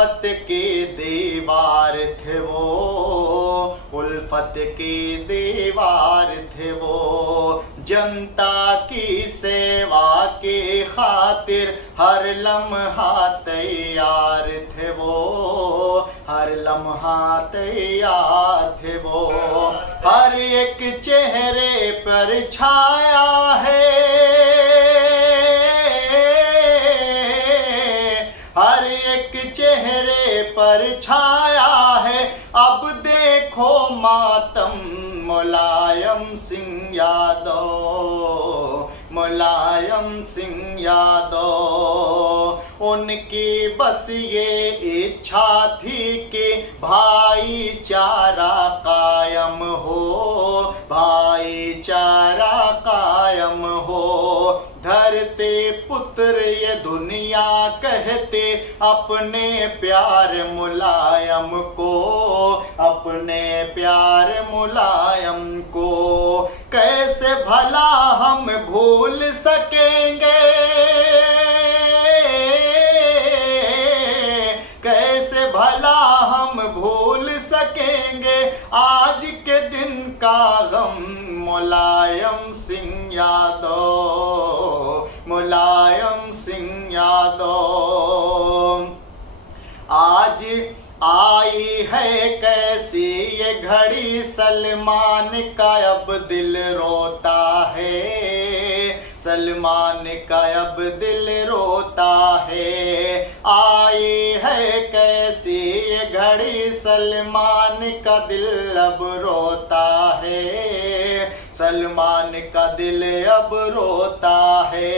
उल्फत के दीवार थे वो, उल्फत के दीवार थे वो। जनता की सेवा के खातिर हर लम्हा तैयार थे वो, हर लम्हा तैयार थे वो। हर एक चेहरे पर छाया है, हर एक चेहरे पर छाया है। अब देखो मातम मुलायम सिंह यादव, मुलायम सिंह यादव। उनकी बस ये इच्छा थी कि भाईचारा कायम हो, भाईचारा कायम हो। धरते पुत्र ये दुनिया कहते अपने प्यार मुलायम को, अपने प्यार मुलायम को। कैसे भला हम भूल सकेंगे, कैसे भला हम भूल सकेंगे आज के दिन का गम। मुलायम सिंह यादव, मुलायम सिंह यादव। आज आई है कैसी ये घड़ी, सलमान का अब दिल रोता है, सलमान का अब दिल रोता है। आई है कैसी ये घड़ी, सलमान का दिल अब रोता है, सलमान का दिल अब रोता है।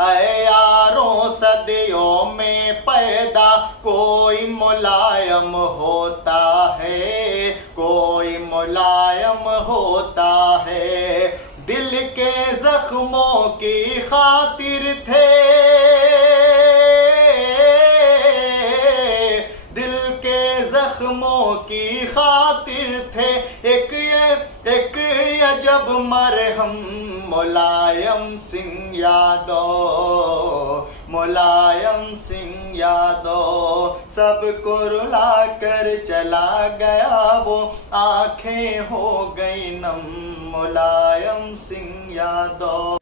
ऐ यारों सदियों में पैदा कोई मुलायम होता है, कोई मुलायम होता है। दिल के जख्मों की खातिर थे, दिल के जख्मों की खातिर थे। एक अजब मरहम मुलायम सिंह यादव, मुलायम सिंह यादव। सबको रुला कर चला गया वो, आंखें हो गई नम मुलायम सिंह यादव।